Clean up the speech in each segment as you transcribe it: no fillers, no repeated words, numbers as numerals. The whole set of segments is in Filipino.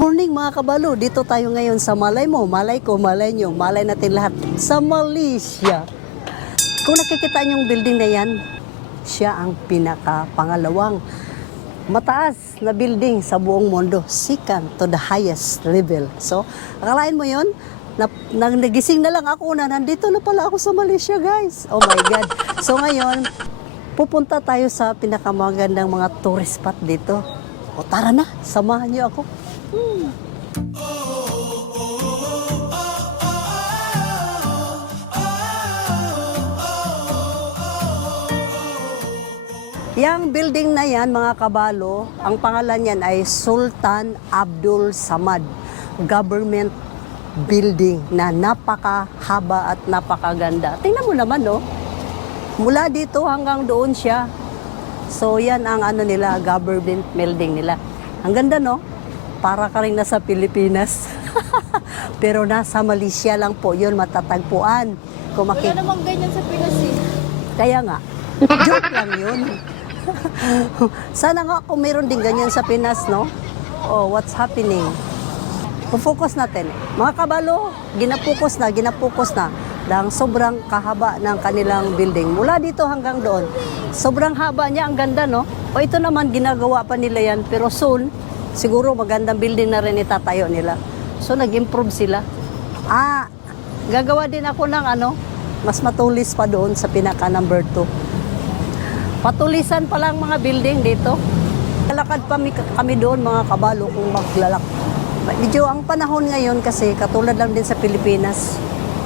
Morning mga kabalo, dito tayo ngayon sa malay mo, malay ko, malay nyo, malay natin lahat sa Malaysia. Kung nakikita nyo yung building na yan, siya ang pinaka-pangalawang mataas na building sa buong mundo, second to the highest level. So, akalain mo yun? Nagising na lang ako na nandito na pala ako sa Malaysia, guys. Oh my God. So ngayon, pupunta tayo sa pinakamagandang mga tourist spot dito. O tara na, samahan niyo ako. Yang building na yan, mga kabalo, ang pangalan niyan ay Sultan Abdul Samad Government Building na napakahaba at napakaganda. Tingnan mo naman, no? Mula dito hanggang doon siya. So, yan ang ano nila, government building nila. Ang ganda, no? Para ka rin nasa Pilipinas. Pero nasa Malaysia lang po yun matatagpuan. Wala namang ganyan sa Pinas eh. Kaya nga, joke lang yun. Sana nga kung meron din ganyan sa Pinas, no? Oh, what's happening? Focus natin. Mga kabalo, ginapukos na. Dahil sobrang kahaba ng kanilang building. Mula dito hanggang doon. Sobrang haba niya, ang ganda, no? O ito naman, ginagawa pa nila yan. Pero soon, siguro magandang building na rin itatayo nila. So, nag-improve sila. Gagawa din ako ng mas matulis pa doon sa pinaka number 2. Patulisan pa lang mga building dito. Lalakad pa kami doon, mga kabalo, kung maglalak. Medyo ang panahon ngayon kasi katulad lang din sa Pilipinas.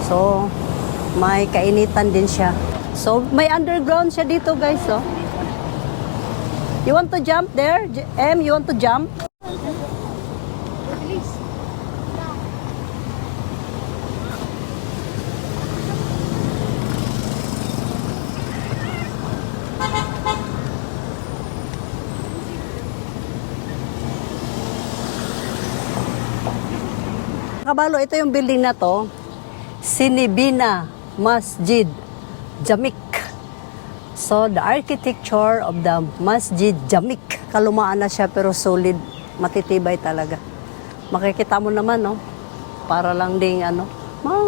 So, may kainitan din siya. So, may underground siya dito, guys, oh. You want to jump there? You want to jump? Kabalo, ito yung building na to, Sinibina Masjid Jamik. So, the architecture of the Masjid Jamik, kalumaan na siya pero solid, matitibay talaga. Makikita mo naman, no? Para lang ding mga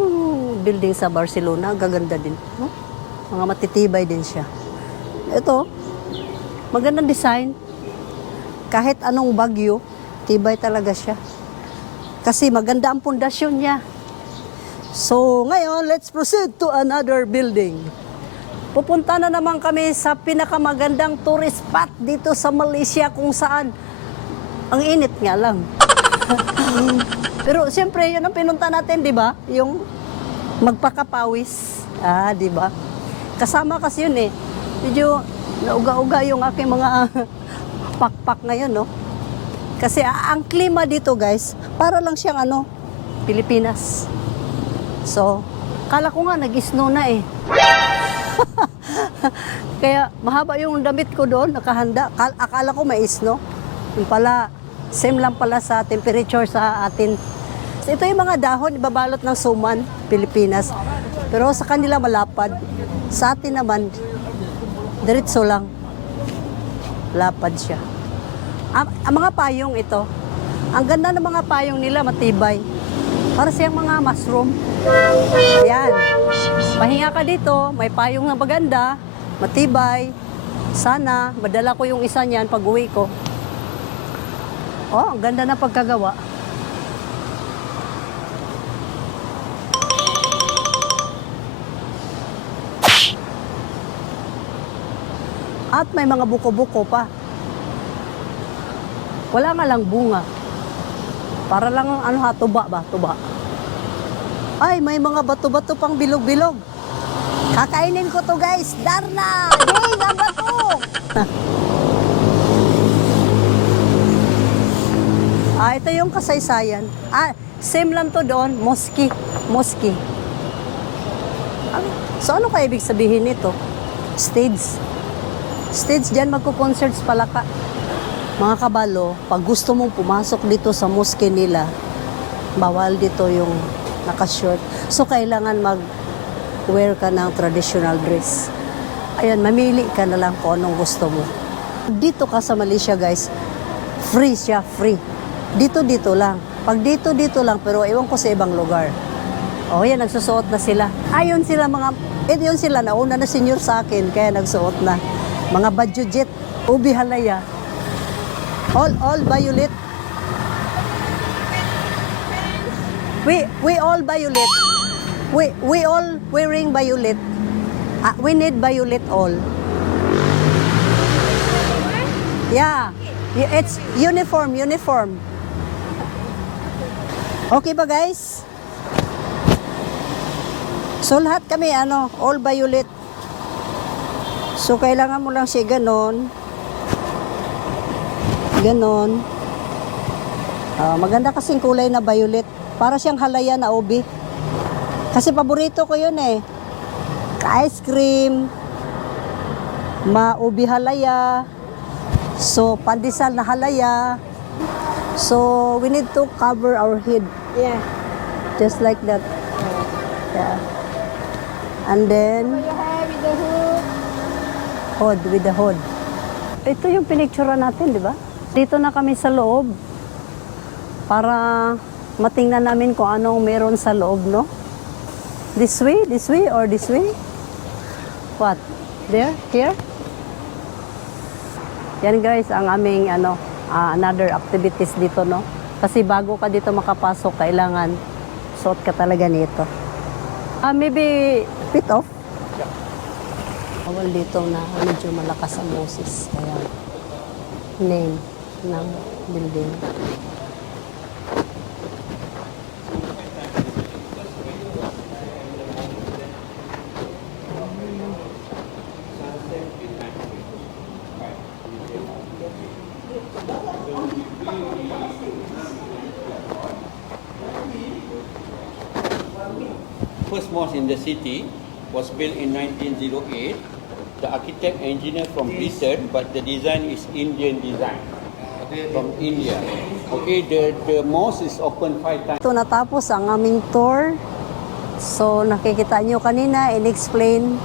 building sa Barcelona, gaganda din, no? Mga matitibay din siya. Ito, magandang design. Kahit anong bagyo, tibay talaga siya. Kasi maganda ang pundasyon niya. So, ngayon, let's proceed to another building. Pupunta na naman kami sa pinakamagandang tourist spot dito sa Malaysia kung saan ang init nga lang. Pero siyempre, yun ang pinunta natin, di ba? Yung magpakapawis. Di ba? Kasama kasi yun eh. Medyo nauga-uga yung aking mga pakpak ngayon, no? Kasi ang klima dito, guys, para lang siyang Pilipinas. So, kala ko nga nag-snow na eh. Kaya mahaba yung damit ko doon, nakahanda. Akala ko may snow. Yung pala, same lang pala sa temperature sa atin. So, ito yung mga dahon, ibabalot ng suman, Pilipinas. Pero sa kanila malapad. Sa atin naman, diretso lang. Lapad siya. Ang mga payong ito, ang ganda ng mga payong nila, matibay. Para siyang mga mushroom. Ayan. Pahinga ka dito, may payong na maganda, matibay. Sana, madala ko yung isa niyan pag uwi ko. Oh, ang ganda na pagkagawa. At may mga buko-buko pa. Wala nga lang bunga. Para lang tuba ba? Tuba. Ay, may mga bato-bato pang bilog-bilog. Kakainin ko to, guys. Darna! Yay, ang bato! Ito yung kasaysayan. Same lang to doon. Mosque. So, ano kaya ibig sabihin nito? Stage. Stage dyan, magko-concerts pala ka. Mga kabalo, pag gusto mong pumasok dito sa mosque nila, bawal dito yung naka-short. So, kailangan mag-wear ka ng traditional dress. Ayun, mamili ka na lang kung anong gusto mo. Dito ka sa Malaysia, guys, free siya, free. dito lang. Pag dito lang, pero ewan ko sa ibang lugar. O yan, nagsusuot na sila. Ayun sila mga, yun sila, nauna na senior sa akin, kaya nagsuot na. Mga Badjujet, Ubi Halaya. All violet. We all violet. We all wearing violet. We need violet all. Yeah. It's uniform. Okay ba guys? So lahat kami all violet. So kailangan mo lang siya ganon. Ganon. Maganda kasing kulay na violet. Para siyang halaya na ubi. Kasi paborito ko yun eh. Ice cream. Ubi halaya. So pandesal na halaya. So we need to cover our head. Yeah. Just like that. Yeah. And then You have with the hood. hood with the hood. Ito yung pinicturean natin, di ba? Dito na kami sa loob para matingnan namin kung anong meron sa loob, no? This way, or this way? What? There? Here? Yan guys, ang aming another activities dito, no? Kasi bago ka dito makapasok, kailangan suot ka talaga nito. Maybe fit off? Bawal dito na medyo malakas ang boses. Kaya name ng building. First mosque in the city was built in 1908. The architect engineer from Britain, but the design is Indian design from India. Okay, the mosque is open 5 times. Ito natapos ang aming tour. So nakikita nyo kanina, in-explain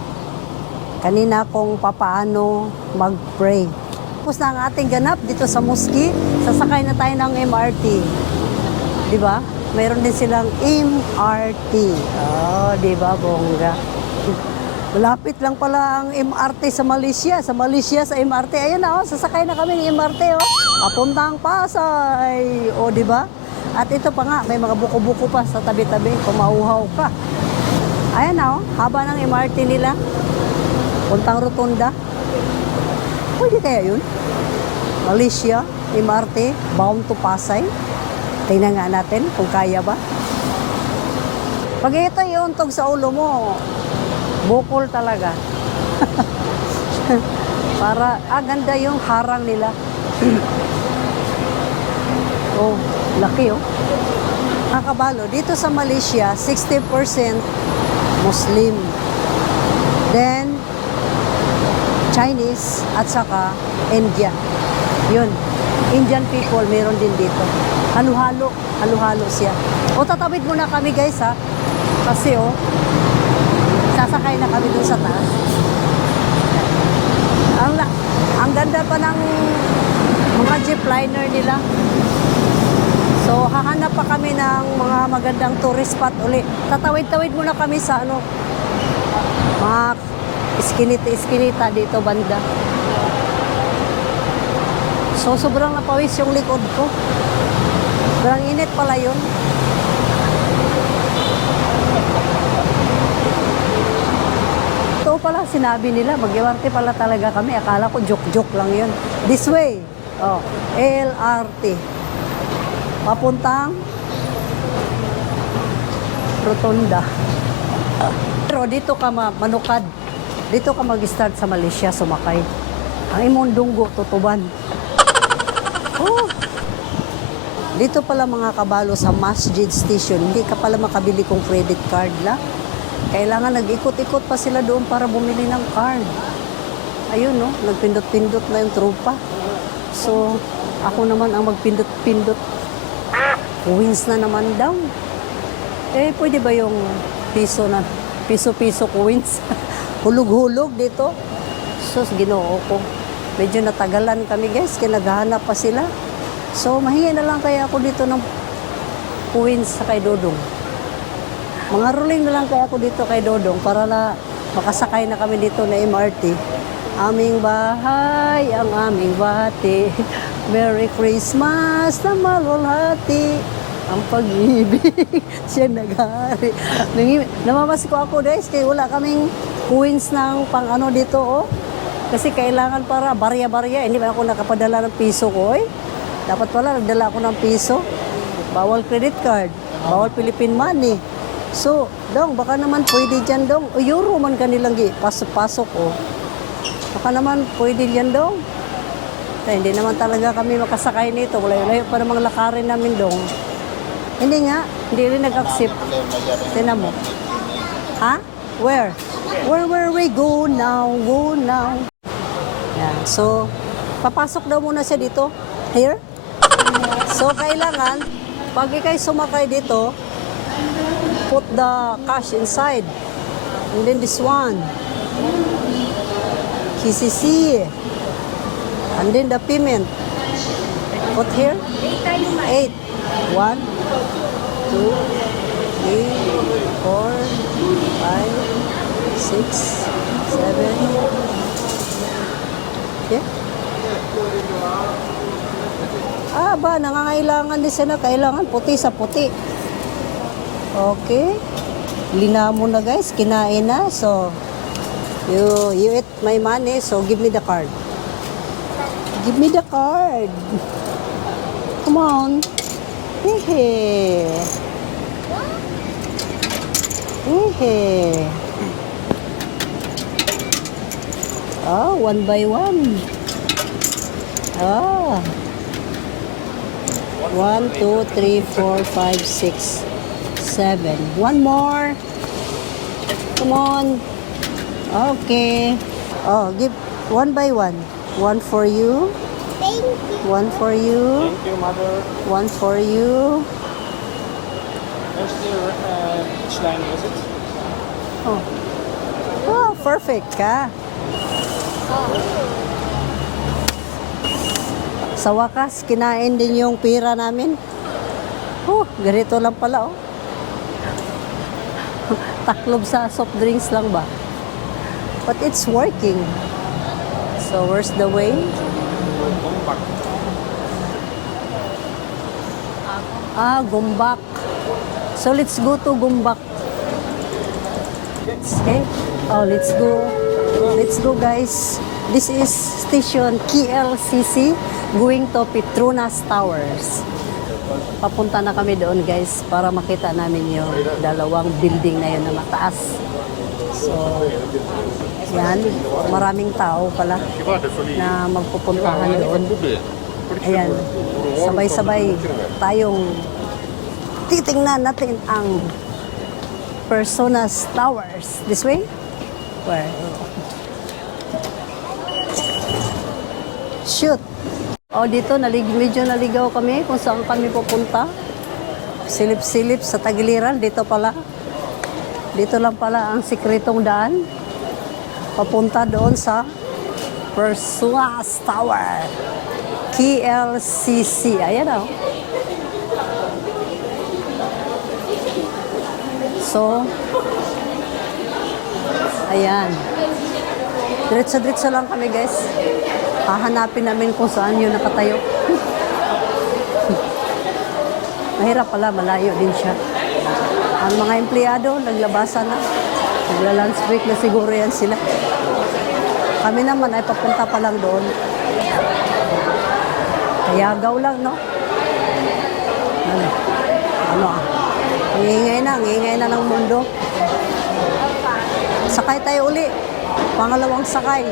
kanina kung papaano mag-pray. Tapos na ang ating ganap dito sa mosque, sasakay na tayo ng MRT. Di ba? Mayroon din silang MRT. Oh, di ba, bongga? Malapit lang pala ang MRT sa Malaysia. Sa Malaysia, sa MRT. Ayan na, sasakay na kami ng MRT, papuntang Pasay. O, di ba? At ito pa nga, may mga buko-buko pa sa tabi-tabi. Kung mauhaw ka. Ayan na, haba ng MRT nila. Puntang Rotunda. Pwede kaya yun? Malaysia, MRT, bound to Pasay. Tingnan nga natin kung kaya ba. Pag ito iuntog sa ulo mo, bukol talaga. Para, ganda yung harang nila. Oh, laki Mga kabalo, dito sa Malaysia, 60% Muslim. Then, Chinese at saka India. Yun. Indian people, meron din dito. Halo-halo siya. O, tatawid muna kami guys ha. Kasi sasakay na kami dun sa taas. Ang ganda pa ng mga jeepliner nila. So, hahanap pa kami ng mga magandang tourist spot uli. Tatawid-tawid muna kami sa mga iskinita dito banda. So, sobrang napawis yung likod ko. Sobrang init pala yun. Ito pala sinabi nila, mag-LRT pala talaga kami. Akala ko joke-joke lang yun. This way. Oh, LRT. Papuntang Rotunda. Pero dito ka manukad. Dito ka mag-start sa Malaysia, sumakay. Ang imong dunggo, tutuban. Oh. Dito pala mga kabalo sa Masjid Station, hindi ka pala makabili kong credit card la. Kailangan nag-ikot-ikot pa sila doon para bumili ng card. Ayun nagpindot-pindot na yung tropa. So, ako naman ang magpindot-pindot. Coins na naman daw. Pwede ba yung piso-piso coins? Hulog-hulog dito. Sus, Ginoo ko. Medyo natagalan kami guys, kinaghahanap pa sila. So, mahingi na lang kaya ako dito ng coins sa kay Dodong. Mga ruling na lang kaya ako dito kay Dodong para na makasakay na kami dito na MRT. Aming bahay, ang aming bati. Merry Christmas na malulhati. Ang pag-ibig, siya nag-hari. Namamasko ako guys, kaya wala kaming coins ng pang ano dito, oh. Kasi kailangan para barya-barya. Hindi ba ako nakapadala ng piso ko, eh? Dapat pala, nagdala ako ng piso. Bawal credit card. Bawal Philippine money. So, Dong, baka naman pwede dyan, Dong. O, euro man kanilang pasok-pasok, oh. Baka naman pwede dyan, Dong. Kaya hindi naman talaga kami makasakay nito. Layo-layo pa namang lakarin namin, Dong. Hindi nga. Hindi rin nag-accept. Tinan mo. Ha? Where? Where we go now? Go now. Yan. So, papasok daw muna siya dito. Here. So, kailangan, pag ikay sumakay dito, put the cash inside. And then this one. KCC. And then the payment. Put here. 8. 1, 2, 3, 4, 5, 6, 7. Okay. Ba, nangangailangan din sila. Kailangan puti sa puti. Okay. Lina mo na guys. Kinain na. So, you eat my money. So, give me the card. Give me the card. Come on. Hehe. Hehe. Oh, 1 by 1. Ah. 1, 2, 3, 4, 5, 6, 7. One more. Come on. Okay. Oh, give 1 by 1. 1 for you. Thank you. 1 for you. Thank you, mother. 1 for you. Which line is it? Oh. Oh, perfect ka. Sa wakas, kinain din yung pira namin. Oh, ganito lang pala, oh. Taklob sa soft drinks lang ba? But it's working. So, where's the way? Gumbak. So, let's go to Gumbak. Okay. Oh, let's go. Let's go, guys. This is station KLCC going to Petronas Towers. Papunta na kami doon, guys, para makita namin yung dalawang building na yun na mataas. So, yan. Maraming tao pala na magpupuntahan doon. Ayan. Sabay-sabay tayong titingnan natin ang Petronas Towers. This way? Where? Shoot! O, dito, medyo naligaw kami kung saan kami pupunta. Silip-silip sa Tagiliran. Dito pala. Dito lang pala ang sikretong daan. Papunta doon sa Petronas Tower. KLCC. Ayan o. So, ayan. Diretso-diretso lang kami, guys. Hahanapin namin kung saan yun nakatayo. Mahirap pala, malayo din siya. Ang mga empleyado, naglabasan na. Nagla-lunch break na siguro yan sila. Kami naman ay papunta pa lang doon. Kayagaw lang, no? Ano ang ingay na ng mundo. Sakay tayo uli. Pangalawang sakay.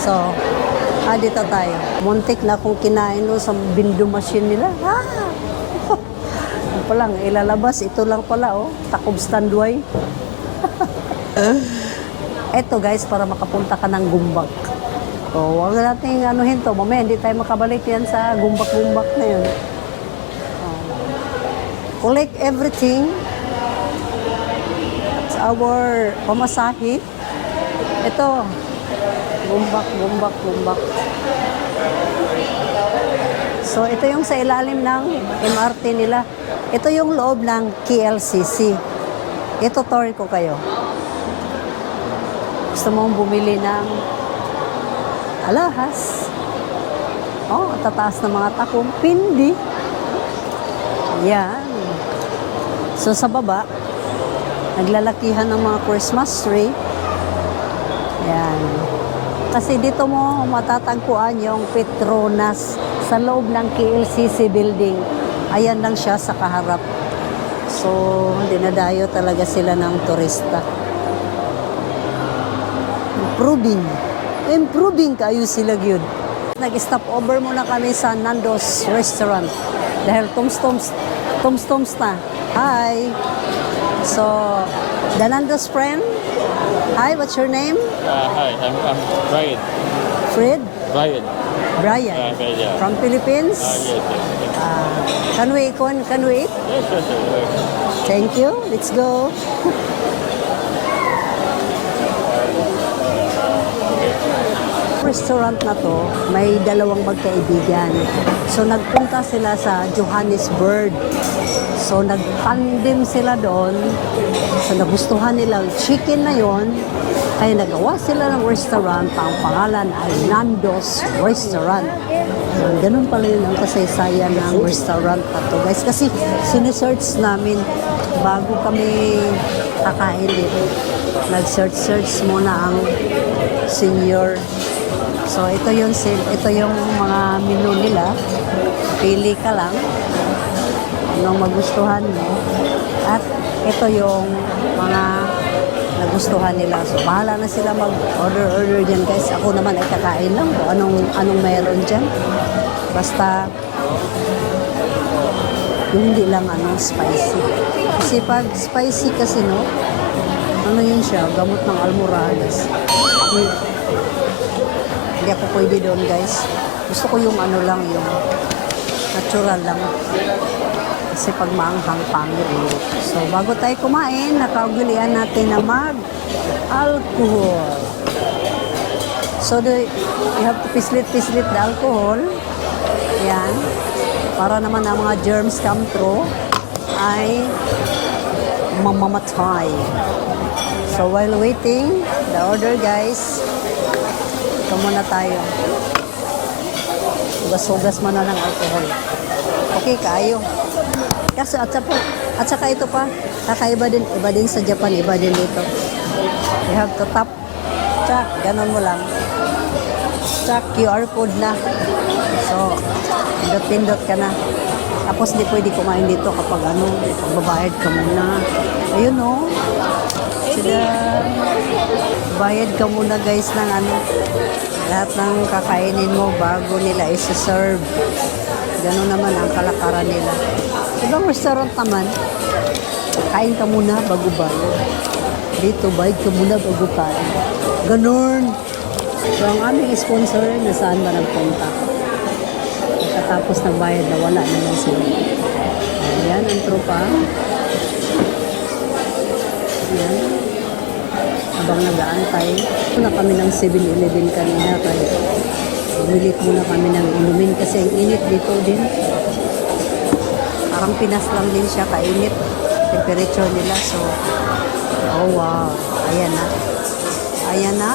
So, dito tayo. Muntik na akong kinain no sa bindo machine nila. Ano pa lang, ilalabas. Ito lang pala, oh. Takob standway. Eto guys, para makapunta ka ng Gumbak. So, huwag natin anuhin to. Mamaya, hindi tayo makabalik yan sa Gumbak-Gumbak na yun. Collect everything. It's our pamasahe. Ito. Gumbak. So, ito yung sa ilalim ng MRT nila. Ito yung loob ng KLCC. Ito, tour ko kayo. Gusto mong bumili ng alahas. Oh, tataas ng mga takong pindi. Yan. So, sa baba, naglalakihan ng mga Christmas tree. Yan. Kasi dito mo matatagpuan yung Petronas sa loob ng KLCC building. Ayan lang siya sa kaharap. So, dinadayo talaga sila ng turista. Improving kayo sila yun. Nag-stop over muna kami sa Nando's Restaurant. Dahil tums-tums na. Hi! So, the Nando's friend. Hi, what's your name? Hi, I'm Brian. Fred? Brian. Brian. Okay, yeah. From Philippines? Yes. Can we eat? Yes. Thank you. Let's go. Restaurant na to, may dalawang magkaibigan. So nagpunta sila sa Johannesburg. So nagtandem sila doon. So nagustuhan nila yung chicken na yon. Kaya nagawa sila ng restaurant. Ang pangalan ay Nando's Restaurant. So, ganun pala yun ang kasaysayan ng restaurant na to, guys. Kasi sinesearch namin bago kami kakain dito. Nag-search muna ang senior. So ito yung mga menu nila. Pili ka lang anong magustuhan mo. At ito yung mga nagustuhan nila. So bahala na sila mag-order dyan, guys. Ako naman ay kakain lang kung anong mayroon dyan. Basta yung hindi lang spicy. Kasi pag spicy kasi ano yun siya, gamot ng almoranas. Hindi ako pwede doon, guys. Gusto ko yung lang, yung natural lang. Kasi pag maanghang pangit. So, bago tayo kumain, nakaugalian natin na mag-alcohol. So, you have to pislit the alcohol. Yan. Para naman ang mga germs come through ay mamamatay. So, while waiting, the order, guys, ito muna tayo. Hugas-hugas mo na ng alcohol. Okay, kayo. Kasi at saka ito pa, kakaiba din. Iba din sa Japan, iba din dito. You have to tap. Tsak, ganun mo lang. Tsak, QR code na. So, pindot-pindot ka na. Tapos di pwede kumain dito kapag babayad ka muna. Ayun sila. Bayad ka muna, guys, ng lahat ng kakainin mo bago nila isa-serve. Ganun naman ang kalakaran nila. Ibang restaurant naman, kain ka muna bago bayad. Dito, bayad ka muna bago kain. Ganun. So, ang aming sponsor, nasaan ba nagpunta? Pagkatapos nagbayad na wala naman sila. Ayan, ang tropa. Ayan. Habang nag-aantay, muna kami ng 7-Eleven kanina kaya bumilit muna kami ng inumin kasi ang init dito din. Parang Pinas lang din siya kainit. Temperature nila. So, oh wow. Ayan na. Ayan na.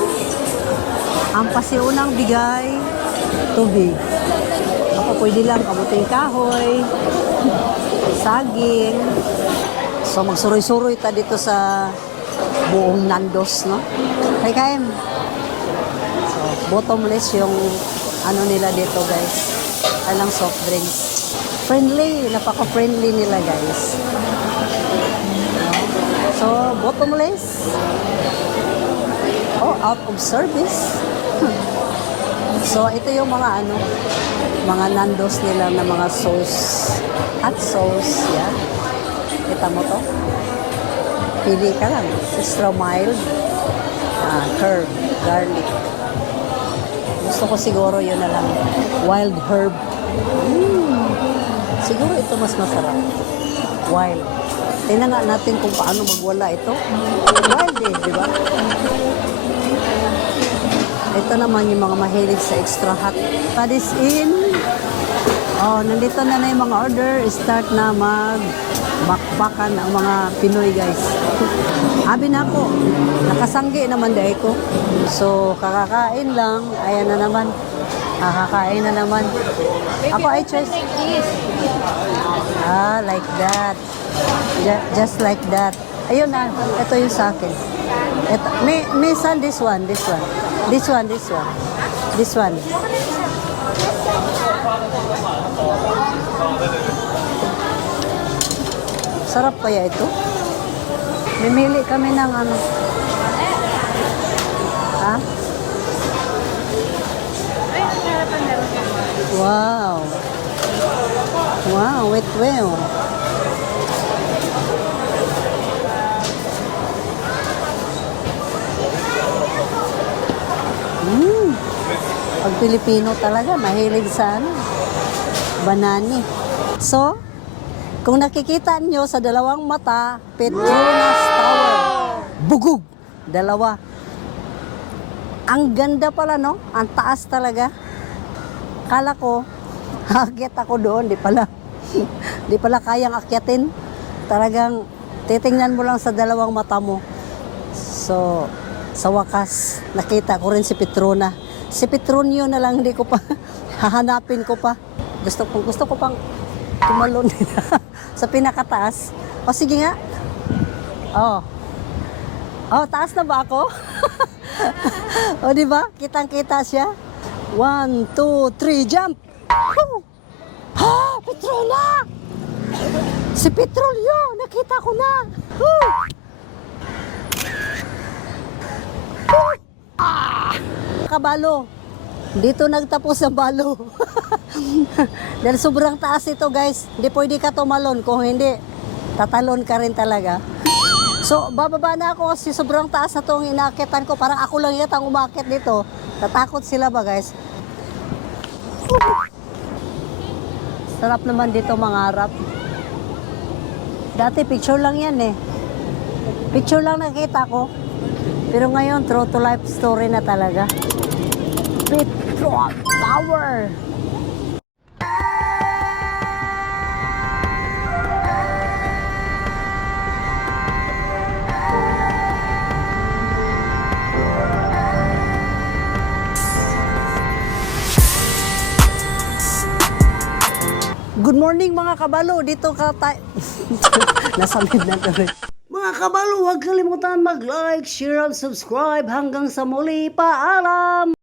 Ang pasiunang bigay, tubig. Ako pwede lang kamuting kahoy, saging. So, magsuroy-suroy ta dito sa buong Nando's, no? Hey, Kaim. So, bottomless yung nila dito, guys. Alang soft drinks. Friendly. Napaka-friendly nila, guys. So, bottomless. Oh, out of service. So, ito yung mga mga Nando's nila na mga sauce. Hot sauce, yan. Kita mo to? Pili ka lang. Extra mild. Herb. Garlic. Gusto ko siguro yun na lang. Wild herb. Siguro ito mas masarap. Wild. Tingnan nga natin kung paano magwala ito. Wild di ba? Ito naman yung mga mahilig sa extra hot. That is in Oh, nandito na yung mga order. Start na bakbakan ang mga Pinoy, guys. Abi na ako. Nakasanggi naman dahil ko. So, kakakain lang. Ayan na naman. Kakakain na naman. Ako ay choice. Ah, like that. Just like that. Ayun na. Ito yung sa akin. Ito. May son, this one. This one. Sarap kaya ito? Mimili kami ng ano. Ha? Wow. Wow, wait well. Pag Pilipino talaga, mahilig sa ano, banani. So, kung nakikita nyo sa dalawang mata, Petronas Tower. Bugog. Dalawa. Ang ganda pala, no? Ang taas talaga. Kala ko, aakyat ako doon. Di pala. Di pala kayang akyatin. Talagang titingnan mo lang sa dalawang mata mo. So, sa wakas, nakita ko rin si Petrona. Si Petronio na lang, hindi ko pa, hahanapin ko pa. Gusto ko pang tumalon sa pinakataas. O sige nga. Oh, taas na ba ako? O di ba? Kitang-kita siya. 1, 2, 3, jump! Woo! Ha! Petrona! Si Petrolyo! Nakita ko na! Woo! Woo! Ah! Kabalo. Dito nagtapos ang balo. Dahil sobrang taas ito, guys. Hindi pwede ka tumalon. Kung hindi, tatalon ka rin talaga. So, bababa na ako kasi sobrang taas na itong inaakitan ko. Parang ako lang yata ang umakit dito. Tatakot sila ba, guys? Sarap naman dito mangarap. Dati picture lang yan eh. Picture lang nakita ko. Pero ngayon, true to life story na talaga. Petronas Tower. Good morning mga kabalo. Dito ka tayo. Nasamid na tuloy. Mga kabalo, huwag kalimutan mag-like, share, and subscribe. Hanggang sa muli, paalam!